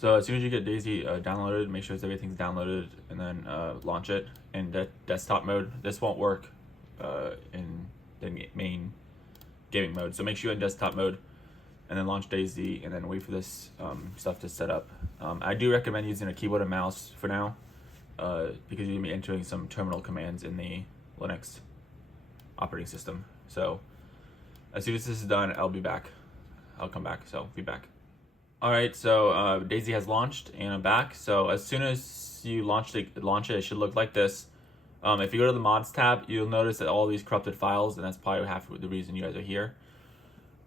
So as soon as you get DayZ downloaded, make sure everything's downloaded, and then launch it in desktop mode. This won't work in the main gaming mode. So make sure you're in desktop mode, and then launch DayZ, and then wait for this stuff to set up. I do recommend using a keyboard and mouse for now, because you're gonna be entering some terminal commands in the Linux operating system. So as soon as this is done, I'll be back. I'll come back. So be back. All right, so DayZ has launched, and I'm back. So as soon as you launch it, it should look like this. If you go to the mods tab, you'll notice that all these corrupted files, and that's probably half the reason you guys are here.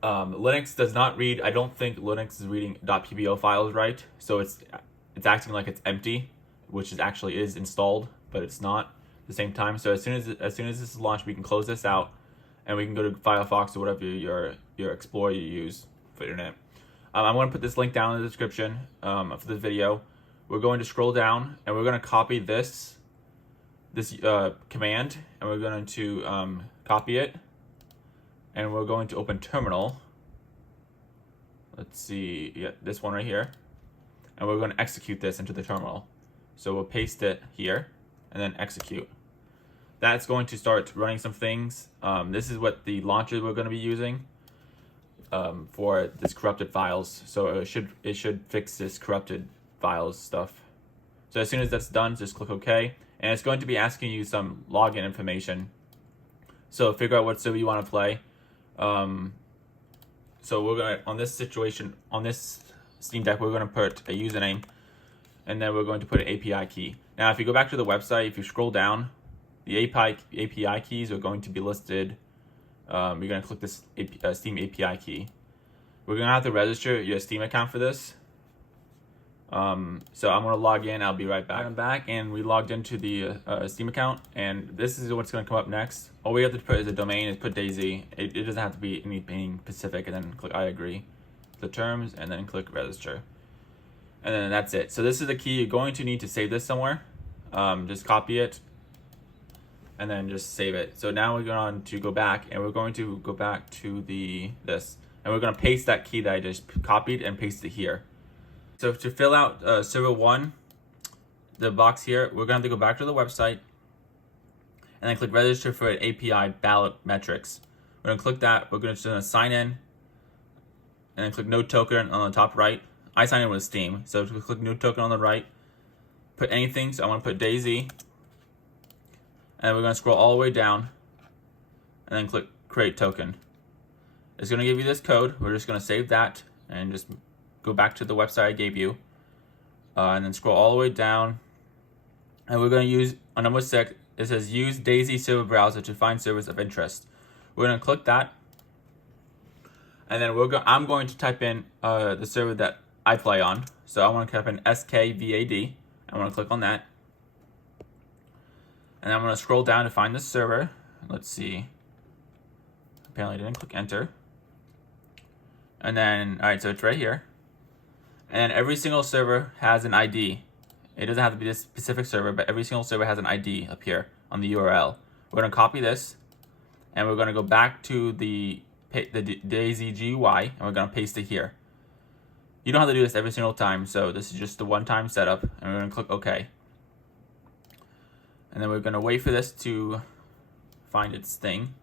Linux does not read. I don't think Linux is reading .pbo files right, so it's acting like it's empty, which is installed, but it's not at the same time. So as soon as this is launched, we can close this out, and we can go to Firefox or whatever your Explorer you use for internet. I'm going to put this link down in the description for this video. We're going to scroll down, and we're going to copy this command, and we're going to copy it, and we're going to open terminal. Let's see, yeah, this one right here, and we're going to execute this into the terminal. So we'll paste it here, and then execute. That's going to start running some things. This is what the launcher we're going to be using for this corrupted files. So it should fix this corrupted files stuff. So as soon as that's done, just click OK, and it's going to be asking you some login information. So figure out what server you want to play. So we're gonna on this Steam Deck, we're gonna put a username, and then we're going to put an API key. Now, if you go back to the website, if you scroll down, the API keys are going to be listed. You're going to click this Steam API key. We're going to have to register your Steam account for this. So I'm going to log in. I'll be right back. I'm back, and we logged into the Steam account, and this is what's going to come up next. All we have to put is a domain, is put DayZ. It doesn't have to be anything specific, and then click I agree. The terms, and then click register. And then that's it. So this is the key. You're going to need to save this somewhere. Just copy it, and then just save it. So now we're going to go back, and we're going to go back to this, and we're going to paste that key that I just copied and paste it here. So to fill out server 1, the box here, we're going to have to go back to the website, and then click register for an API ballot metrics. We're going to click that. We're going to sign in, and then click no token on the top right. I signed in with Steam, so click no token on the right. Put anything. So I want to put DayZ. And we're going to scroll all the way down, and then click create token. It's going to give you this code. We're just going to save that and just go back to the website I gave you, and then scroll all the way down, and we're going to use on number 6. It says use DayZ server browser to find servers of interest. We're going to click that, and then I'm going to type in the server that I play on. So I want to type in SKVAD. I want to click on that. And I'm going to scroll down to find this server. Let's see. Apparently I didn't click enter. And then, all right, so it's right here. And every single server has an ID. It doesn't have to be this specific server, but every single server has an ID up here on the URL. We're going to copy this, and we're going to go back to the DayZ GUI, and we're going to paste it here. You don't have to do this every single time, so this is just the one-time setup, and we're going to click OK. And then we're going to wait for this to find its thing.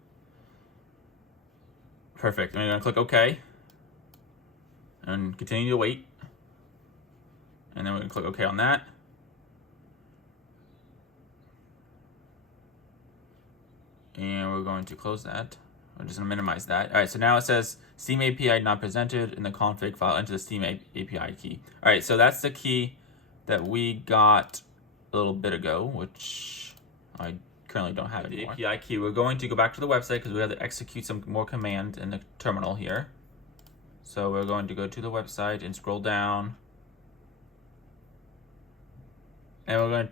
Perfect. And we're going to click OK. And continue to wait. And then we're going to click OK on that. And we're going to close that. We're just going to minimize that. All right, so now it says Steam API not presented in the config file. Enter the Steam API key. All right, so that's the key that we got a little bit ago, which I currently don't have anymore. The API key. We're going to go back to the website because we have to execute some more command in the terminal here. So we're going to go to the website and scroll down, and we're going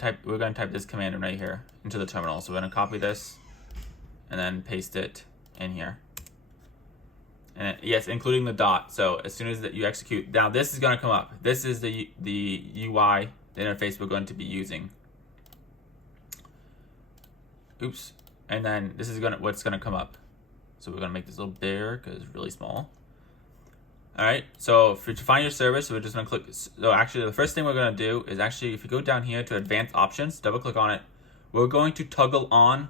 to type this command in right here into the terminal. So we're going to copy this and then paste it in here. And yes, including the dot. So as soon as you execute, now this is going to come up. This is the UI, the interface we're going to be using. Oops. And then this is what's going to come up. So we're going to make this a little bigger because it's really small. All right, so to find your service, we're just gonna click. So actually, the first thing we're gonna do is actually, if you go down here to advanced options, double click on it. We're going to toggle on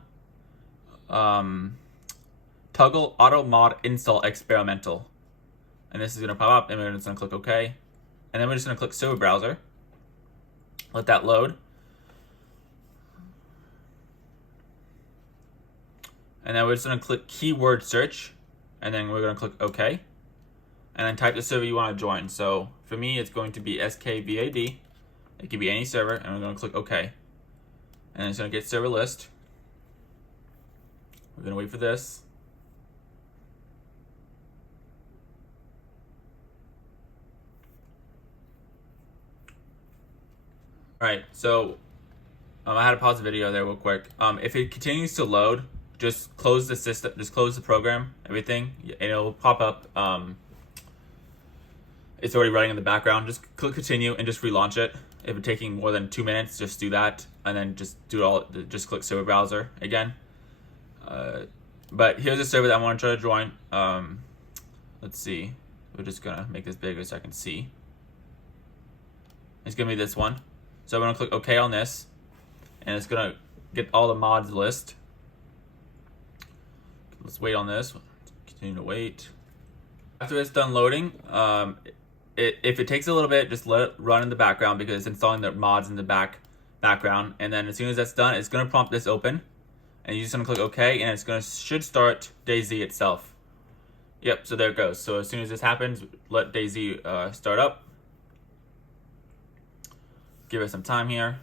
toggle auto mod install experimental, and this is gonna pop up, and we're just gonna click OK, and then we're just gonna click server browser. Let that load, and then we're just gonna click keyword search, and then we're gonna click OK. And then type the server you want to join. So for me, it's going to be skvad. It could be any server, and we're going to click OK. And it's going to get server list. We're going to wait for this. All right, so I had to pause the video there real quick. If it continues to load, just close the system, just close the program, everything, and it'll pop up. It's already running in the background. Just click continue and just relaunch it. If it's taking more than 2 minutes, just do that, and then just do it all. Just click server browser again. But here's a server that I want to try to join. Let's see. We're just gonna make this bigger so I can see. It's gonna be this one. So I'm gonna click OK on this, and it's gonna get all the mods list. Let's wait on this. Continue to wait. After it's done loading, if it takes a little bit, just let it run in the background because it's installing the mods in the background. And then as soon as that's done, it's gonna prompt this open, and you're just gonna click OK, and it's should start DayZ itself. Yep, so there it goes. So as soon as this happens, let DayZ start up. Give it some time here.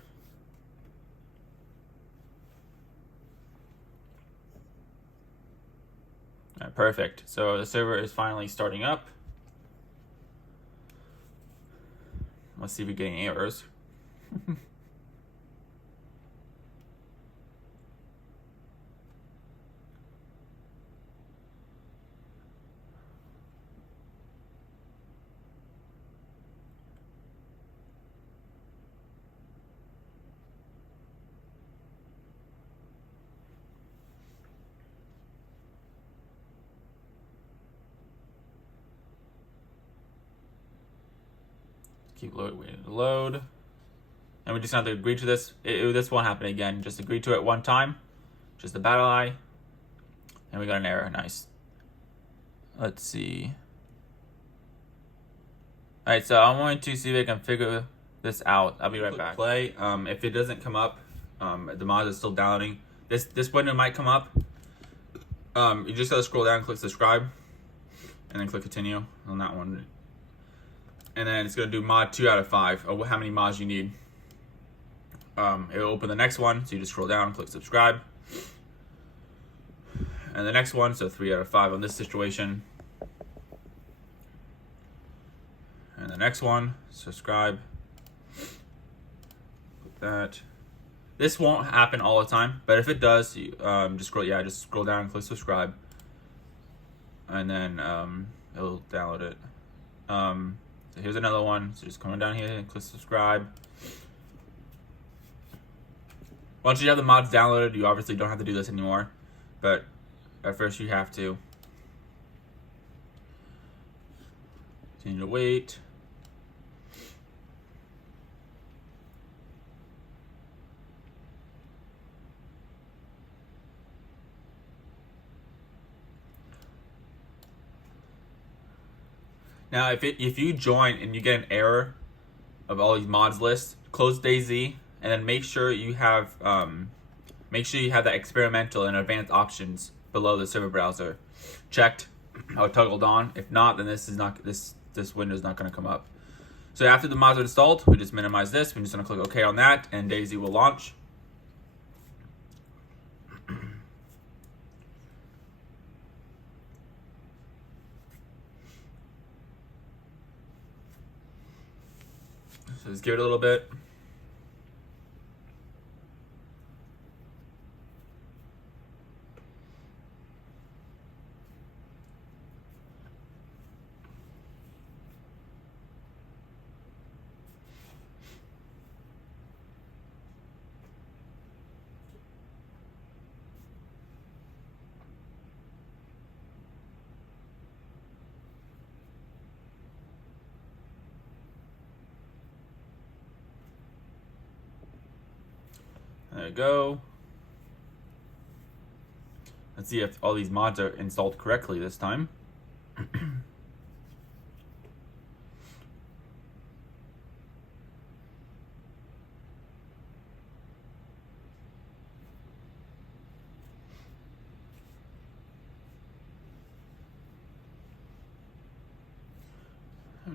All right, perfect. So the server is finally starting up. Let's see if we get any errors. Keep waiting to load. And we just have to agree to this. This won't happen again. Just agree to it one time. Just the battle eye. And we got an error. Nice. Let's see. Alright, so I'm going to see if I can figure this out. I'll be right back. Play. If it doesn't come up, the mod is still downloading. This window might come up. You just gotta scroll down, click subscribe, and then click continue on that one. And then it's gonna do mod 2 out of 5, or how many mods you need. It'll open the next one, so you just scroll down, click subscribe. And the next one, so 3 out of 5 on this situation. And the next one, subscribe. Click that. This won't happen all the time, but if it does, you, just scroll down and click subscribe. And then it'll download it. So here's another one. So just come down here and click subscribe. Once you have the mods downloaded, you obviously don't have to do this anymore, but at first you have to. Continue to wait. Now, if you join and you get an error of all these mods list, close DayZ, and then make sure you have that experimental and advanced options below the server browser checked or toggled on. If not, then this window is not going to come up. So after the mods are installed, we just minimize this. We're just going to click OK on that, and DayZ will launch. So just give it a little bit. There we go. Let's see if all these mods are installed correctly this time.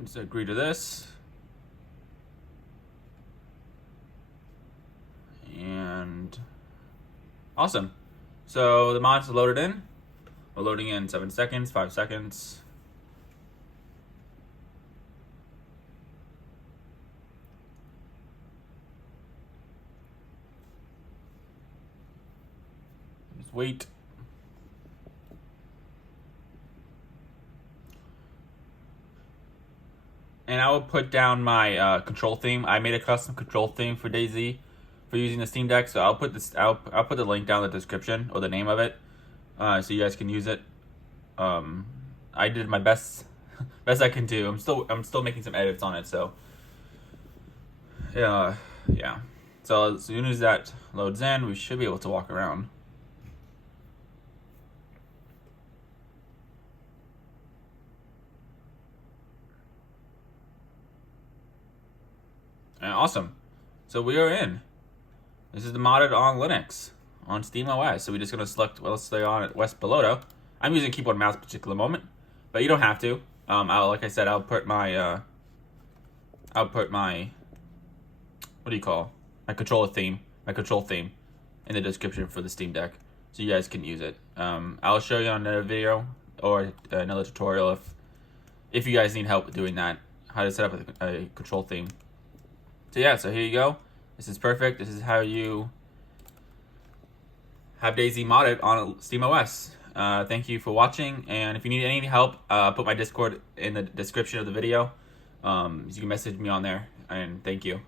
Just agree to this. And awesome. So the mods are loaded in. We're loading in 7 seconds, 5 seconds. Just wait. And I will put down my control theme. I made a custom control theme for DayZ for using the Steam Deck. So I'll put this. I'll put the link down in the description, or the name of it, so you guys can use it. I did my best I can do. I'm still making some edits on it. So yeah. So as soon as that loads in, we should be able to walk around. And awesome. So we are in. This is the modded on Linux on SteamOS. So we're just gonna select, well, let's stay on at West Pelota. I'm using keyboard and mouse at a particular moment, but you don't have to. Like I said, I'll put my what do you call, my control theme in the description for the Steam Deck, so you guys can use it. I'll show you on another video or another tutorial if you guys need help doing that, how to set up a control theme. So yeah, so here you go. This is perfect. This is how you have DayZ modded on SteamOS. Thank you for watching, and if you need any help, I'll put my Discord in the description of the video. You can message me on there, and thank you.